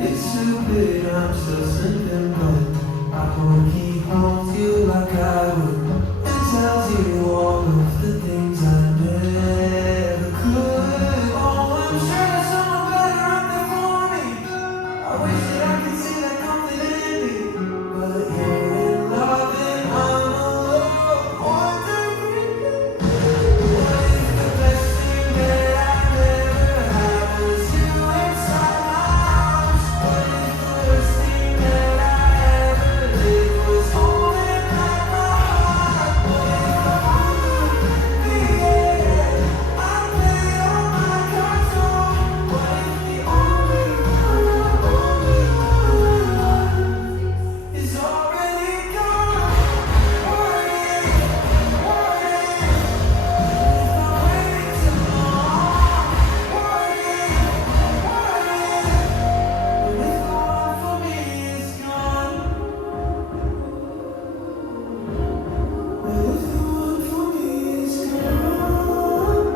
It's stupid, I'm still sleeping, but I hope he holds you like I would and tells you all of the things I never could. Oh, I'm sure there's someone better out there for me. I wish that I could see that comfort in me, but you're in love and I'm alone. Wondering, what if the best thing that I've ever had was you inside my arms? What if the worst thing that I ever did was holding back my heart? What if I wondered in the air? I play all my cards wrong. What if the only one is already gone? What if if I waited too long? What if the one for me is gone? What if the one for me is gone?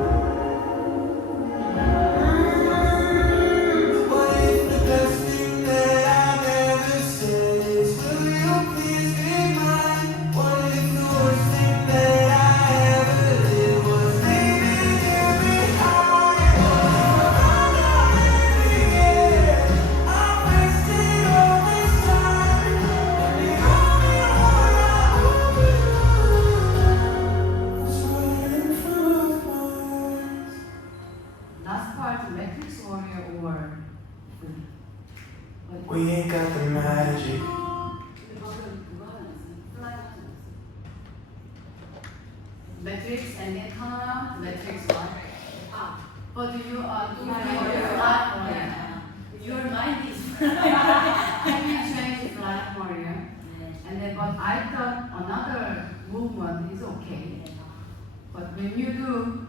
What if the best thing that I've ever said is, will you please be mine? What if the worst thing that I ever did was leaving you behind? What if I found out in the air I wasted all this time, and the only one I opened was right in front of my eyes? Last part, Matrix Warrior or We ain't got the magic. Matrix and then Canada, Matrix one. But you are Flight Warrior. Your mind is can you change Flight Warrior? And then but I thought another movement is okay. But when you do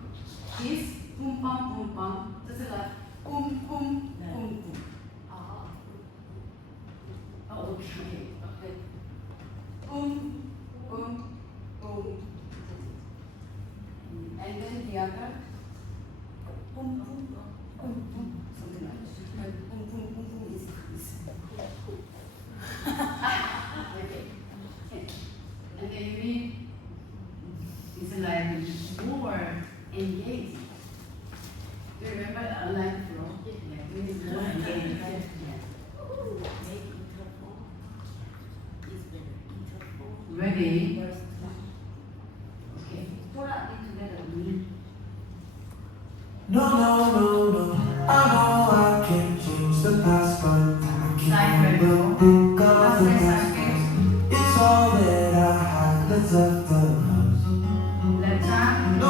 this boom bum boom bum, just like boom boom boom boom. Oh, okay. Boom, boom, boom. And then the other, boom, boom, boom, boom, something like that. But boom, boom, boom, boom is okay. And then you need, it's like more engaging. Do you remember a line flow? Yeah, it is more engaging. Yeah. Ready? Okay. Pull up together. No. I know I can change the past, but I can't help but think of the past. It's all that I have that's left of us. Left hand. No.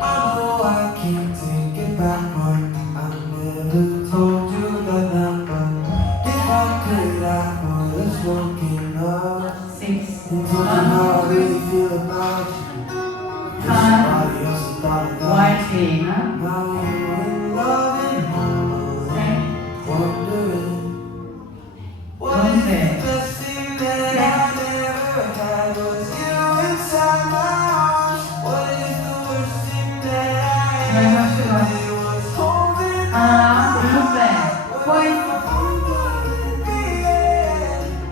I know I can't take it back, but I never told you that number. If I could, I would have spoken up. 6. And told you how I really feel about you. Somebody else has thought about White thing, huh? now you're in love and I'm wondering, what if the best thing that I never had was you inside my arms? What if the worst thing that I ever did was holding my Look back. What if I wondered in the air?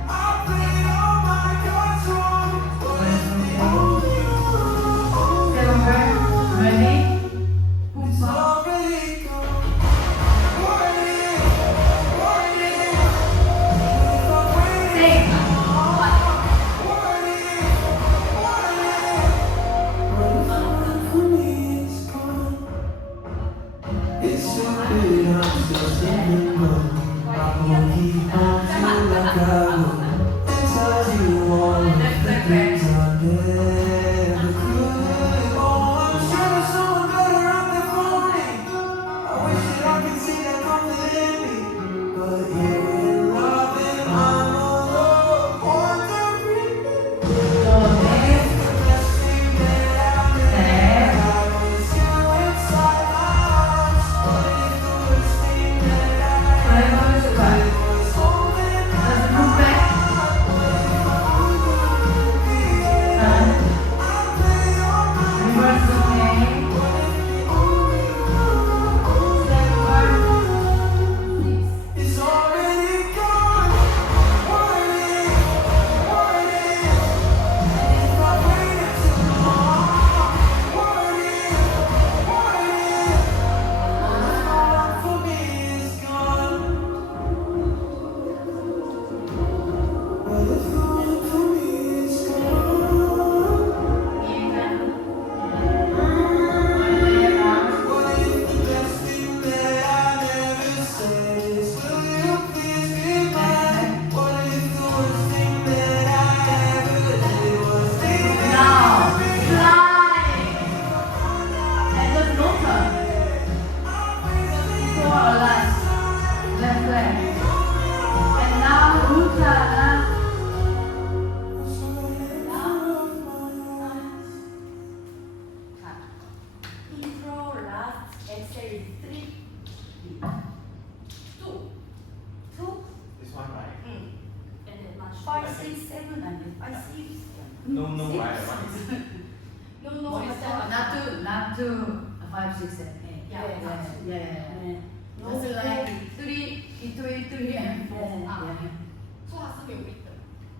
I played all my cards wrong. What if the only one Ready? is already gone? What if I waited Sing. What if the one for me is gone? It's stupid, I'm still sleeping, but I hope he holds you like I would and tells you all of the things I never could. Oh, I'm sure there's someone better out there for me. I wish that I could see that comfort in me, but you're in love and I'm alone. Wondering, what if the best thing that I've ever had was you inside my arms? What if the worst thing that I ever I see. No, no, why? What is it? No, no, Not to 5, 6, 7, 8. Yeah. No, It's like 3, between 3 and 4. 네. Yeah. 소화성 여기 있다.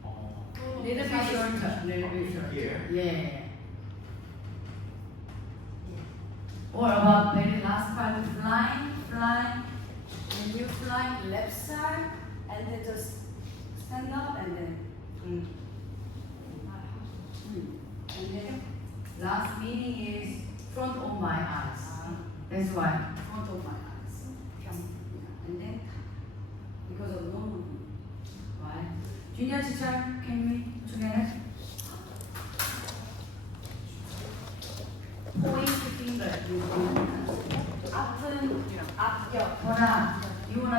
Oh. Little bit shorter. Little bit shorter. Here. Yeah. Or about very last part, flying. When you fly left side and then just stand up and then and then Last meaning is front of my eyes. That's why front of my eyes. and then because of normal. Why? Junior teacher, can we together? Point finger. 앞은 앞옆. Hold on. You wanna